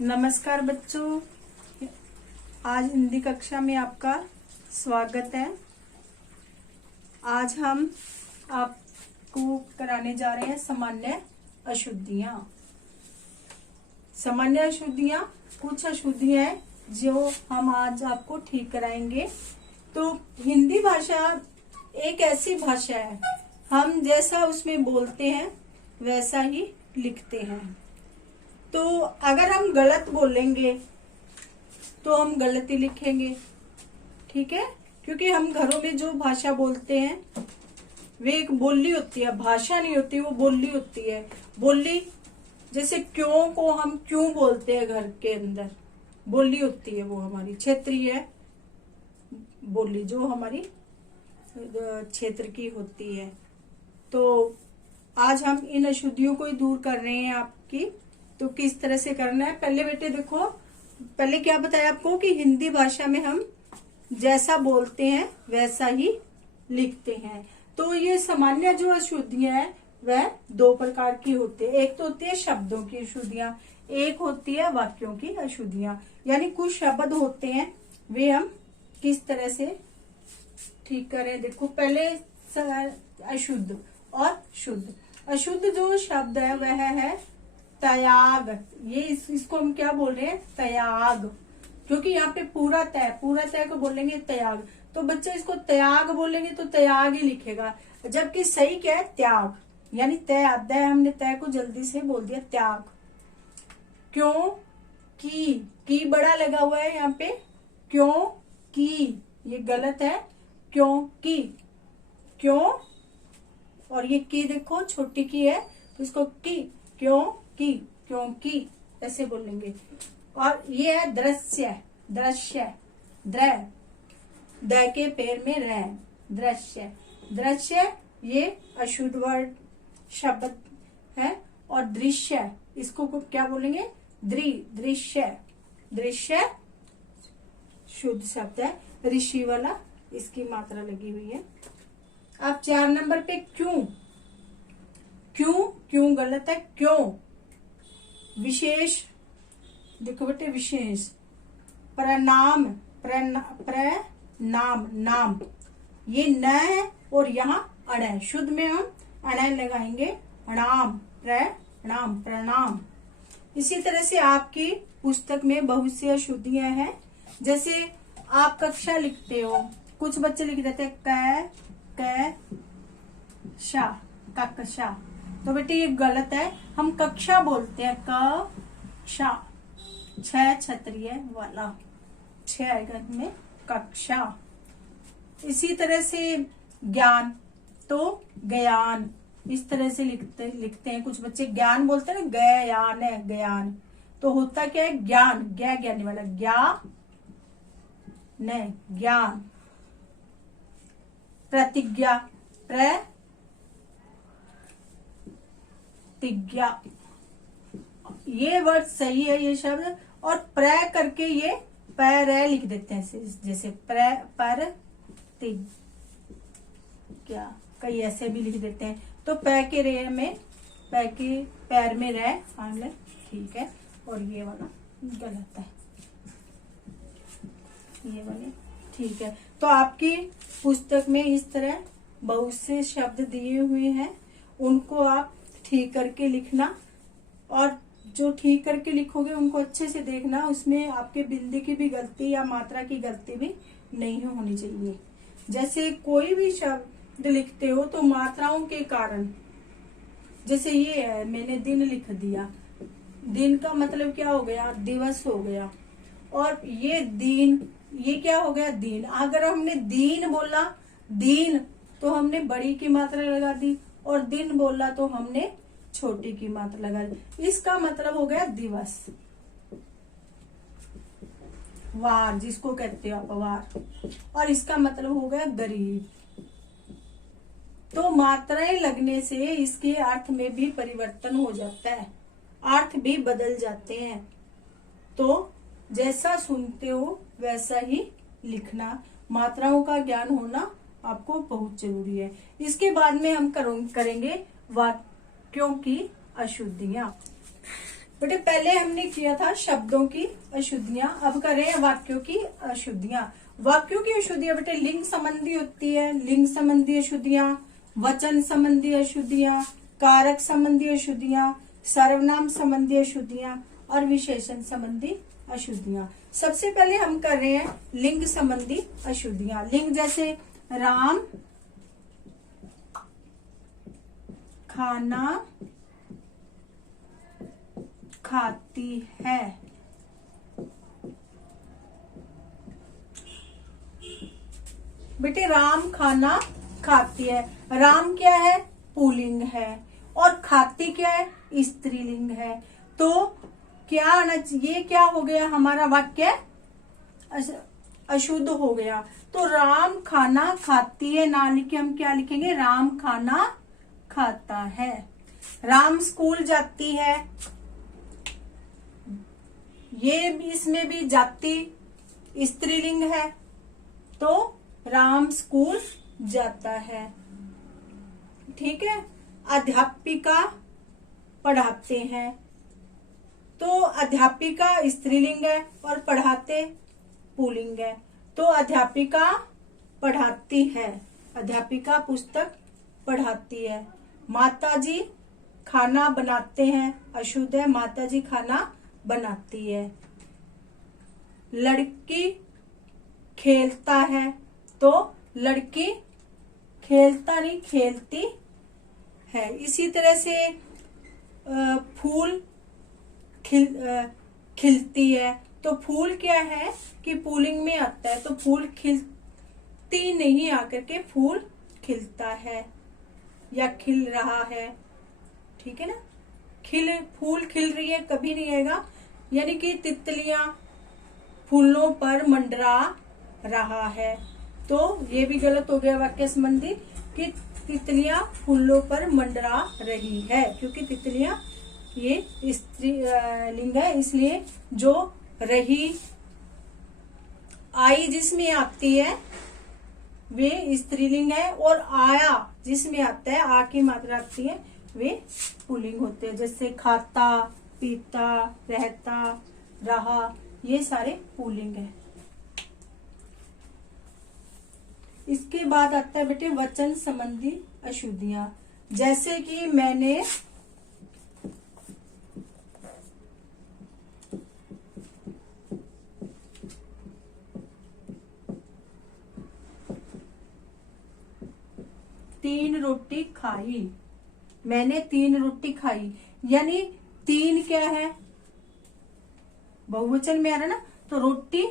नमस्कार बच्चों, आज हिंदी कक्षा में आपका स्वागत है। आज हम आपको कराने जा रहे हैं सामान्य अशुद्धियां। सामान्य अशुद्धियां कुछ अशुद्धियां हैं जो हम आज आपको ठीक कराएंगे। तो हिंदी भाषा एक ऐसी भाषा है, हम जैसा उसमें बोलते हैं वैसा ही लिखते हैं। तो अगर हम गलत बोलेंगे तो हम गलत ही लिखेंगे, ठीक है। क्योंकि हम घरों में जो भाषा बोलते हैं वे एक बोली होती है, भाषा नहीं होती, वो बोली होती है। बोली जैसे क्यों को हम क्यों बोलते हैं, घर के अंदर बोली होती है, वो हमारी क्षेत्रीय बोली जो हमारी क्षेत्र की होती है। तो आज हम इन अशुद्धियों को ही दूर कर रहे हैं आपकी। तो किस तरह से करना है, पहले बेटे देखो, पहले क्या बताया आपको कि हिंदी भाषा में हम जैसा बोलते हैं वैसा ही लिखते हैं। तो ये सामान्य जो अशुद्धियां हैं वह दो प्रकार की होती है। एक तो होती है शब्दों की अशुद्धियां, एक होती है वाक्यों की अशुद्धियां। यानी कुछ शब्द होते हैं वे हम किस तरह से ठीक करें। देखो पहले अशुद्ध और शुद्ध। अशुद्ध जो शब्द है वह है त्याग। ये इसको हम क्या बोल रहे हैं, त्याग। क्योंकि यहाँ पे पूरा तय को बोलेंगे त्याग, तो बच्चे इसको त्याग बोलेंगे तो त्याग ही लिखेगा। जबकि सही क्या है, त्याग। यानी तय हमने तय को जल्दी से बोल दिया त्याग। क्यों की बड़ा लगा हुआ है यहाँ पे, क्यों की, ये गलत है। क्यों की, क्यों, और ये की देखो छोटी की है तो इसको की, क्यों की, क्योंकि ऐसे बोलेंगे। और ये है दृश्य, दृश्य, द के पैर में रह, दृश्य, दृश्य ये अशुद्ध वर्ड शब्द है। और दृश्य इसको क्या बोलेंगे, दृश्य, दृश्य शुद्ध शब्द है। ऋषि वाला इसकी मात्रा लगी हुई है। अब 4 नंबर पे क्यों, क्यों गलत है। क्यों विशेष, देखो बेटे विशेष, प्रणाम, प्रणाम, नाम, ये न है और यहाँ अण है। शुद्ध में हम अण लगाएंगे, प्रणाम, प्रणाम, प्रणाम। इसी तरह से आपकी पुस्तक में बहुत सी अशुद्धियां हैं। जैसे आप कक्षा लिखते हो, कुछ बच्चे लिख देते हैं कक्षा, तो बेटे ये गलत है। हम कक्षा बोलते हैं, कक्षा, क्षत्रिय वाला, में कक्षा। इसी तरह से ज्ञान तो ज्ञान, इस तरह से लिखते हैं। कुछ बच्चे ज्ञान बोलते हैं ना, ज्ञान है, ज्ञान तो होता क्या है, ज्ञान, ज्ञानी वाला, ज्ञान। प्रतिज्ञा, प्रतिज्ञा, ये वर्ड सही है ये शब्द। और प्र करके ये पैर लिख देते हैं, जैसे पर तिज्ञा, कई ऐसे भी लिख देते हैं। तो पै के रे में, पै के पैर में रह, ठीक है। और ये वाला गलत है, ये वाले ठीक है। तो आपकी पुस्तक में इस तरह बहुत से शब्द दिए हुए हैं, उनको आप ठीक करके लिखना। और जो ठीक करके लिखोगे उनको अच्छे से देखना, उसमें आपके बिंदी की भी गलती या मात्रा की गलती भी नहीं होनी चाहिए। जैसे कोई भी शब्द लिखते हो तो मात्राओं के कारण, जैसे ये है, मैंने दिन लिख दिया, दिन का मतलब क्या हो गया, दिवस हो गया। और ये दिन, ये क्या हो गया, दिन। अगर हमने दीन बोला, दीन, तो हमने बड़ी की मात्रा लगा दी, और दिन बोला तो हमने छोटी की मात्रा लगा दी। इसका मतलब हो गया दिवस। वार जिसको कहते हो आप, वार, और इसका मतलब हो गया गरीब। तो मात्राएं लगने से इसके अर्थ में भी परिवर्तन हो जाता है, अर्थ भी बदल जाते हैं। तो जैसा सुनते हो वैसा ही लिखना। मात्राओं का ज्ञान होना आपको बहुत जरूरी है। इसके बाद में हम करेंगे वाक्यों की अशुद्धियां। बेटे पहले हमने किया था शब्दों की अशुद्धियां, अब कर रहे हैं वाक्यों की अशुद्धियां। वाक्यों की अशुद्धियां बेटे लिंग संबंधी होती है, लिंग संबंधी अशुद्धियां, वचन संबंधी अशुद्धियां, कारक संबंधी अशुद्धियां, सर्वनाम संबंधी अशुद्धियां और विशेषण संबंधी अशुद्धियां। सबसे पहले हम कर रहे हैं लिंग संबंधी अशुद्धियां। लिंग जैसे राम खाना खाती है। बेटे राम खाना खाती है, राम क्या है? पुल्लिंग है, और खाती क्या है? स्त्रीलिंग है। तो क्या आना चाहिए? ये क्या हो गया हमारा वाक्य? अशुद्ध हो गया। तो राम खाना खाती है ना लिख के हम क्या लिखेंगे? राम खाना खाता है। राम स्कूल जाती है, ये इसमें भी जाती स्त्रीलिंग है, तो राम स्कूल जाता है। ठीक है। अध्यापिका पढ़ाते हैं, तो अध्यापिका स्त्रीलिंग है और पढ़ाते पुल्लिंग है, तो अध्यापिका पढ़ाती है, अध्यापिका पुस्तक पढ़ाती है। माताजी खाना बनाते हैं, अशुद्ध है, माताजी खाना बनाती है। लड़की खेलता है, तो लड़की खेलता नहीं खेलती है। इसी तरह से फूल खिलती है, तो फूल क्या है कि पुल्लिंग में आता है, तो फूल खिलती नहीं आकर के फूल खिलता है या खिल रहा है। ठीक है ना। फूल खिल रही है कभी नहीं आएगा, यानी कि तितलियां फूलों पर मंडरा रहा है, तो ये भी गलत हो गया वाक्य संबंधी कि तितलियां फूलों पर मंडरा रही है, क्योंकि तितलियां ये स्त्रीलिंग है, इसलिए जो रही आई जिसमें आती है वे स्त्रीलिंग है, और आया जिसमें आता है आ की मात्रा आती है वे पुल्लिंग होते हैं। जैसे खाता, पीता, रहता, रहा, ये सारे पुल्लिंग है। इसके बाद आता है बेटे वचन संबंधी अशुद्धियां। जैसे कि मैंने तीन रोटी खाई, मैंने 3 रोटी खाई, यानी 3 क्या है? बहुवचन में आ रहा है ना, तो रोटी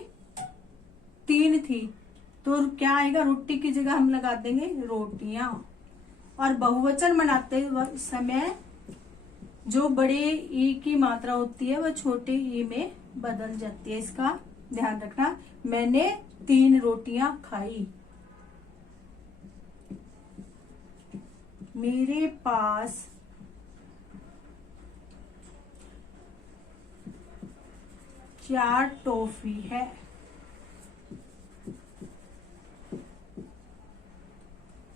3 थी, तो क्या आएगा? रोटी की जगह हम लगा देंगे रोटियां। और बहुवचन बनाते समय जो बड़े ई की मात्रा होती है वह छोटे ई में बदल जाती है, इसका ध्यान रखना। मैंने 3 रोटियां खाई। मेरे पास 4 टॉफी है।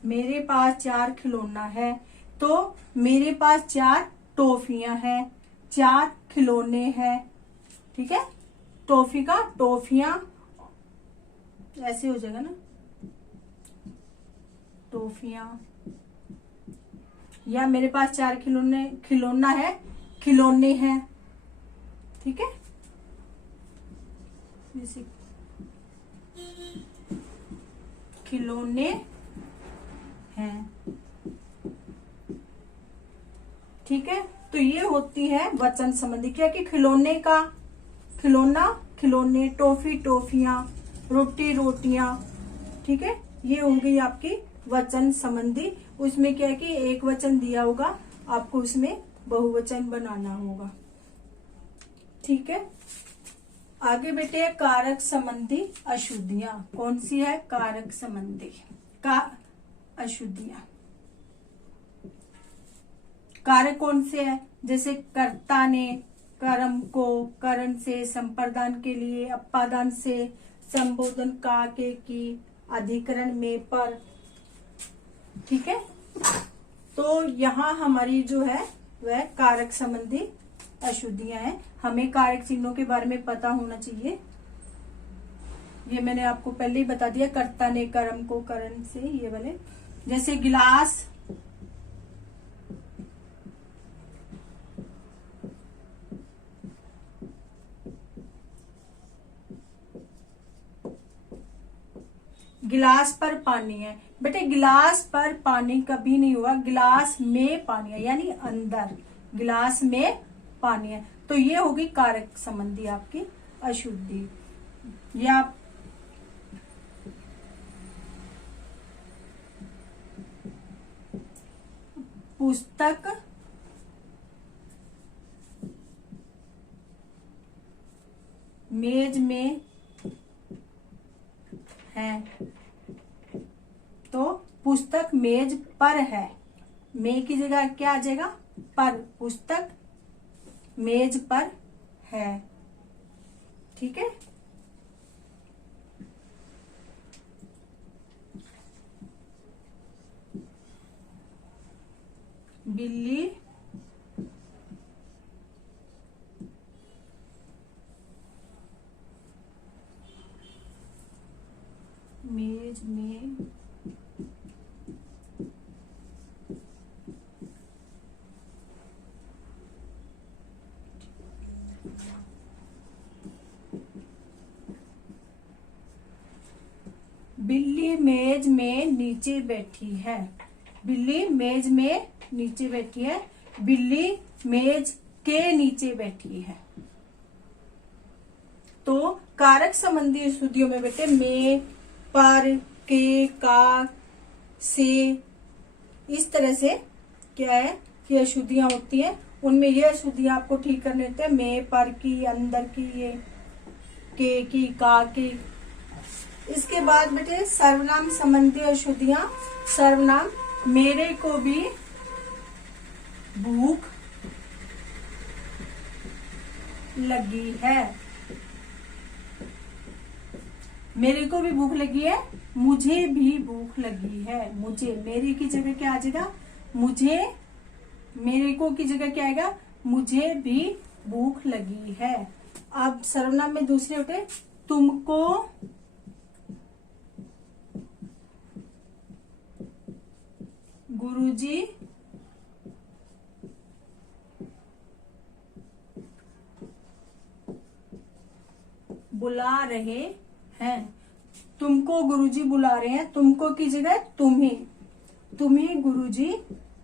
मेरे पास 4 खिलौना है, तो मेरे पास 4 टॉफियां हैं, 4 खिलौने हैं। ठीक है। टॉफी का टॉफियां ऐसे हो जाएगा ना, टॉफियां, या मेरे पास 4 खिलौना है, खिलौने हैं। ठीक है। खिलौने हैं। ठीक है। तो ये होती है वचन संबंधी, क्या कि खिलौने का खिलौना, खिलौने, टॉफी, टॉफियां, रोटी, रोटियां। ठीक है। ये होंगी आपकी वचन संबंधी। उसमें क्या है कि एक वचन दिया होगा, आपको उसमें बहुवचन बनाना होगा। ठीक है। आगे बेटे कारक संबंधी अशुद्धियां। कौन सी है? कारक संबंधी का अशुद्धियां। कारक कौन से है? जैसे कर्ता ने, कर्म को, करण से, संप्रदान के लिए, अपादान से, संबोधन का, के, की, अधिकरण में, पर। ठीक है। तो यहाँ हमारी जो है वह कारक संबंधी अशुद्धियां हैं। हमें कारक चिन्हों के बारे में पता होना चाहिए। ये मैंने आपको पहले ही बता दिया, कर्ता ने कर्म को करण से, ये वाले। जैसे गिलास, गिलास पर पानी है। बेटे गिलास पर पानी कभी नहीं हुआ, गिलास में पानी है, यानी अंदर गिलास में पानी है। तो ये होगी कारक संबंधी आपकी अशुद्धि। या पुस्तक मेज में है, तो पुस्तक मेज पर है। में की जगह क्या आ जाएगा? पर। पुस्तक मेज पर है। ठीक है। बिल्ली मेज में बिल्ली मेज में नीचे बैठी है। बिल्ली मेज में नीचे बैठी है। बिल्ली मेज के नीचे बैठी है। तो कारक संबंधी अशुद्धियों में बेटे में, पर, के, का, से, इस तरह से क्या है कि अशुद्धियां होती हैं। उनमें ये अशुद्धियां आपको ठीक करने होते हैं। में, पर की, अंदर की, ये के की, का की। इसके बाद बेटे सर्वनाम संबंधी अशुद्धियां। सर्वनाम, मेरे को भी भूख लगी है। मेरे को भी भूख लगी है, मुझे भी भूख लगी है। मुझे, मेरे की जगह क्या आ जाएगा? मुझे। मेरे को की जगह क्या आएगा? मुझे भी भूख लगी है। अब सर्वनाम में दूसरे होते, तुमको गुरुजी बुला रहे हैं। तुमको गुरुजी बुला रहे हैं। तुमको की जगह तुम्हें। तुम्हें गुरुजी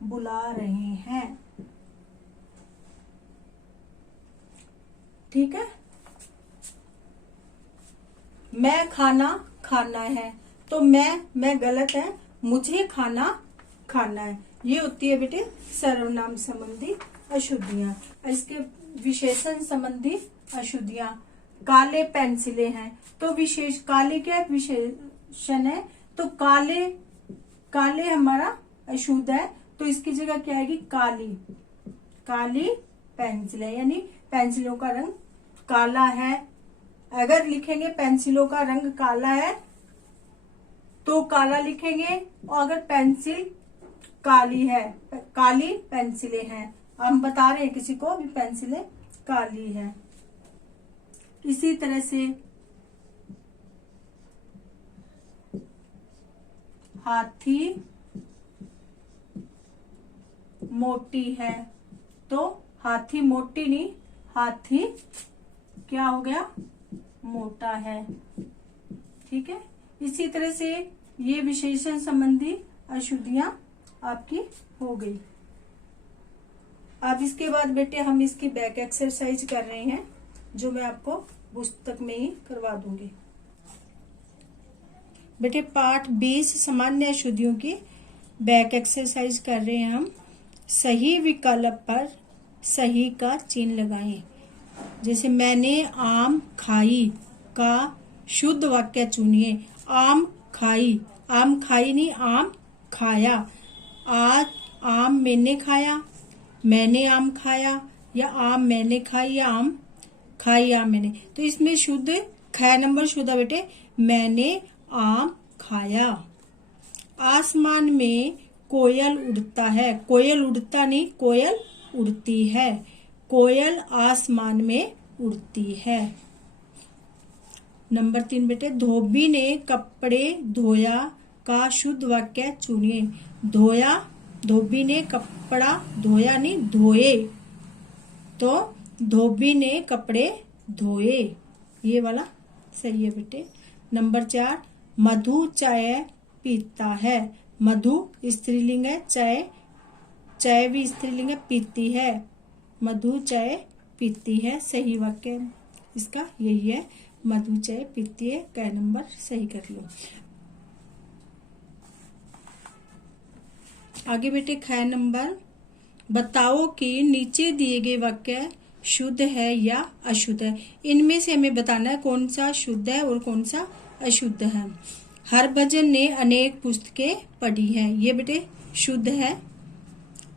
बुला रहे हैं। ठीक है। मैं खाना खाना है, तो मैं गलत है, मुझे खाना खाना है। ये होती है बेटे सर्वनाम संबंधी अशुद्धियां। इसके विशेषण संबंधी अशुद्धियां, काले पेंसिलें हैं, तो विशेष काले क्या विशेषण है? तो काले, काले हमारा अशुद्ध है, तो इसकी जगह क्या आएगी? काली। काली पेंसिलें, यानी पेंसिलों का रंग काला है। अगर लिखेंगे पेंसिलों का रंग काला है तो काला लिखेंगे, और अगर पेंसिल काली है, काली पेंसिलें हैं। हम बता रहे हैं किसी को भी पेंसिलें काली है। इसी तरह से हाथी मोटी है, तो हाथी मोटी नहीं, हाथी क्या हो गया? मोटा है। ठीक है। इसी तरह से ये विशेषण संबंधी अशुद्धियां आपकी हो गई। अब इसके बाद बेटे हम इसकी बैक एक्सरसाइज कर रहे हैं, जो मैं आपको पुस्तक में ही करवा दूंगी। बेटे पाठ 20 सामान्य अशुद्धियों की बैक एक्सरसाइज कर रहे हैं हम। सही विकल्प पर सही का चिन्ह लगाएं। जैसे मैंने आम खाई का शुद्ध वाक्य चुनिए। आम खाई, आम खाई नहीं, आम खाया। आज आम मैंने खाया, मैंने आम खाया, या आम मैंने खाई, या आम खाई आम मैंने। तो इसमें शुद्ध ख नंबर शुद्ध है बेटे, मैंने आम खाया। आसमान में कोयल उड़ता है, कोयल उड़ता नहीं, कोयल उड़ती है। कोयल आसमान में उड़ती है। नंबर 3 बेटे, धोबी ने कपड़े धोया का शुद्ध वाक्य चुनिए। धोया, धोबी ने कपड़ा धोया नहीं धोए, तो धोबी ने कपड़े धोए, ये वाला सही है बेटे। नंबर 4, मधु चाय पीता है। मधु स्त्रीलिंग है, चाय चाय भी स्त्रीलिंग है, पीती है। मधु चाय पीती है, सही वाक्य इसका यही है, मधु चाय पीती है। क नंबर सही कर लो। आगे बेटे ख नंबर, बताओ कि नीचे दिए गए वाक्य शुद्ध है या अशुद्ध है। इनमें से हमें बताना है कौन सा शुद्ध है और कौन सा अशुद्ध है। हरभजन ने अनेक पुस्तकें पढ़ी है, ये बेटे शुद्ध है।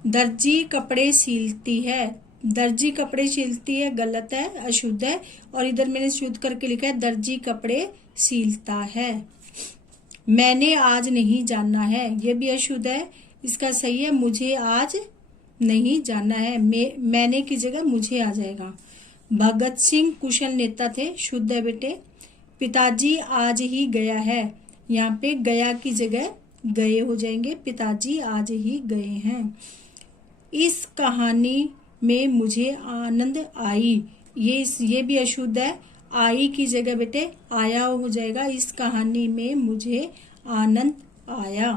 दर्जी कपड़े सीलती है, दर्जी कपड़े सीलती है गलत है, अशुद्ध है। और इधर मैंने शुद्ध करके लिखा है दर्जी कपड़े सीलता है। मैंने आज नहीं जाना है, ये भी अशुद्ध है, इसका सही है मुझे आज नहीं जाना है। मैंने की जगह मुझे आ जाएगा। भगत सिंह कुशल नेता थे, शुद्ध है बेटे। पिताजी आज ही गया है, यहाँ पे गया की जगह गए हो जाएंगे, पिताजी आज ही गए हैं। इस कहानी में मुझे आनंद आई, ये भी अशुद्ध है, आई की जगह बेटे आया हो जाएगा। इस कहानी में मुझे आनंद आया।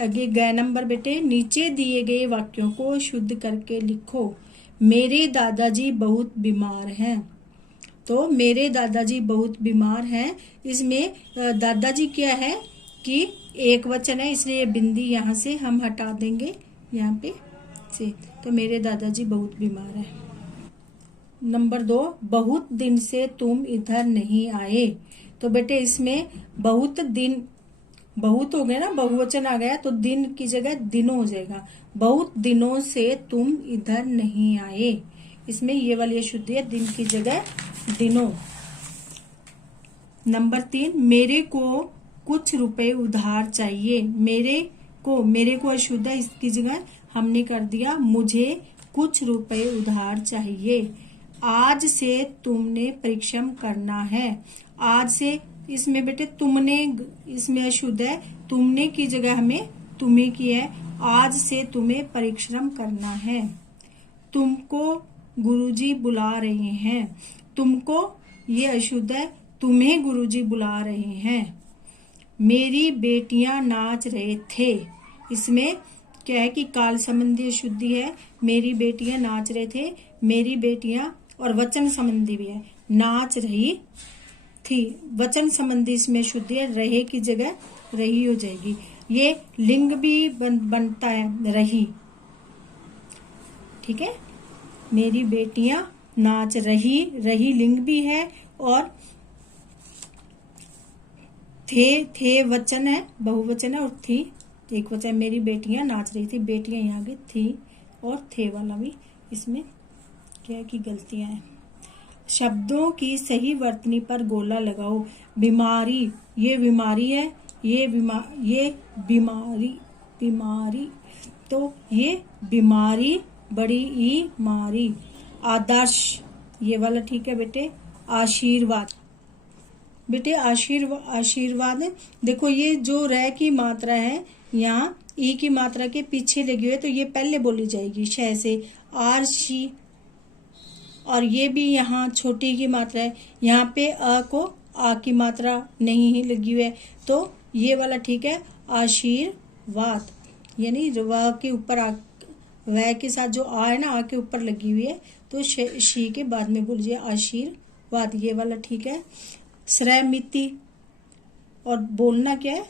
आगे ग नंबर बेटे, नीचे दिए गए वाक्यों को शुद्ध करके लिखो। मेरे दादाजी बहुत बीमार हैं, तो मेरे दादाजी बहुत बीमार हैं, इसमें दादाजी क्या है कि एक वचन है, इसलिए बिंदी यहाँ से हम हटा देंगे, यहाँ पे से, तो मेरे दादाजी बहुत बीमार हैं। नंबर 2, बहुत दिन से तुम इधर नहीं आए, तो बेटे इसमें बहुत दिन, बहुत हो गया ना, बहुवचन आ गया, तो दिन की जगह दिनों हो जाएगा। बहुत दिनों से तुम इधर नहीं आए, इसमें ये वाली अशुद्धि है, दिन की जगह दिनों। नंबर 3, मेरे को कुछ रुपए उधार चाहिए। मेरे को अशुद्ध है, इसकी जगह हमने कर दिया मुझे कुछ रुपए उधार चाहिए। आज से तुमने परिश्रम करना है, आज से इसमें बेटे तुमने, इसमें अशुद्ध है, तुमने की जगह हमें तुम्हें की है। आज से तुम्हें परिश्रम करना है। तुमको गुरुजी बुला रहे हैं, तुमको ये अशुद्ध है, तुम्हें गुरुजी बुला रहे हैं। मेरी बेटियां नाच रहे थे, इसमें क्या है कि काल संबंधी अशुद्धि है, मेरी बेटियां नाच रहे थे, मेरी बेटियां, और वचन संबंधी भी है, नाच रही थी, वचन संबंधी इसमें शुद्धि है, रहे की जगह रही हो जाएगी। ये लिंग भी बनता है रही, ठीक है। मेरी बेटियां नाच रही, रही लिंग भी है, और थे वचन है, बहुवचन है, और थी एक वचन। मेरी बेटियां नाच रही थी, बेटियां यहाँ की थी, और थे वाला भी इसमें क्या है कि गलतियां हैं। शब्दों की सही वर्तनी पर गोला लगाओ। बीमारी, ये बीमारी है, ये बीमारी, तो ये बीमारी, बड़ी ई मारी। आदर्श, ये वाला ठीक है बेटे। आशीर्वाद, बेटे आशीर्वाद है, देखो ये जो रह की मात्रा है यहाँ ई की मात्रा के पीछे लगी हुई है, तो ये पहले बोली जाएगी श से, आरशी। और ये भी यहाँ छोटी की मात्रा है, यहाँ पे अ को आ की मात्रा नहीं ही लगी हुई है, तो ये वाला ठीक है आशीर्वाद, यानी वह के ऊपर वह के साथ जो आ है ना, आ के ऊपर लगी हुई है, तो शी के बाद में बोलिए आशीर्वाद, ये वाला ठीक है। श्रीमती, और बोलना क्या है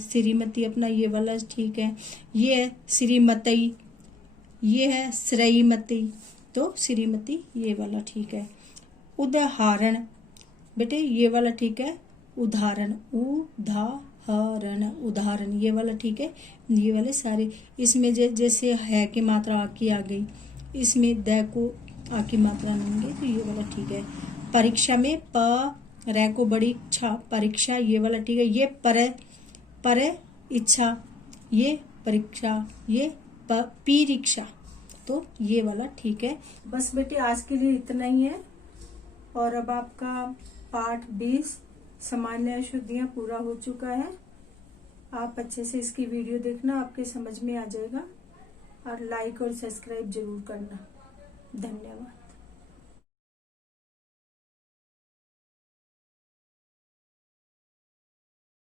श्रीमती अपना ये वाला ठीक है। ये है श्रीमती, ये है श्रीमती, तो श्रीमती ये वाला ठीक है। उदाहरण, बेटे ये वाला ठीक है, उदाहरण, उदाहरण ये वाला ठीक है। ये वाले सारे इसमें जैसे है की मात्रा आ की आ गई, इसमें द को आ की मात्रा नहीं है, तो ये वाला ठीक है। परीक्षा में प रै को बड़ी इच्छा, परीक्षा ये वाला ठीक है। ये पर इच्छा, ये परीक्षा, ये पीरिक्षा, तो ये वाला ठीक है। बस बेटे आज के लिए इतना ही है। और अब आपका पाठ 20 सामान्य अशुद्धियां पूरा हो चुका है। आप अच्छे से इसकी वीडियो देखना, आपके समझ में आ जाएगा। और लाइक और सब्सक्राइब जरूर करना। धन्यवाद।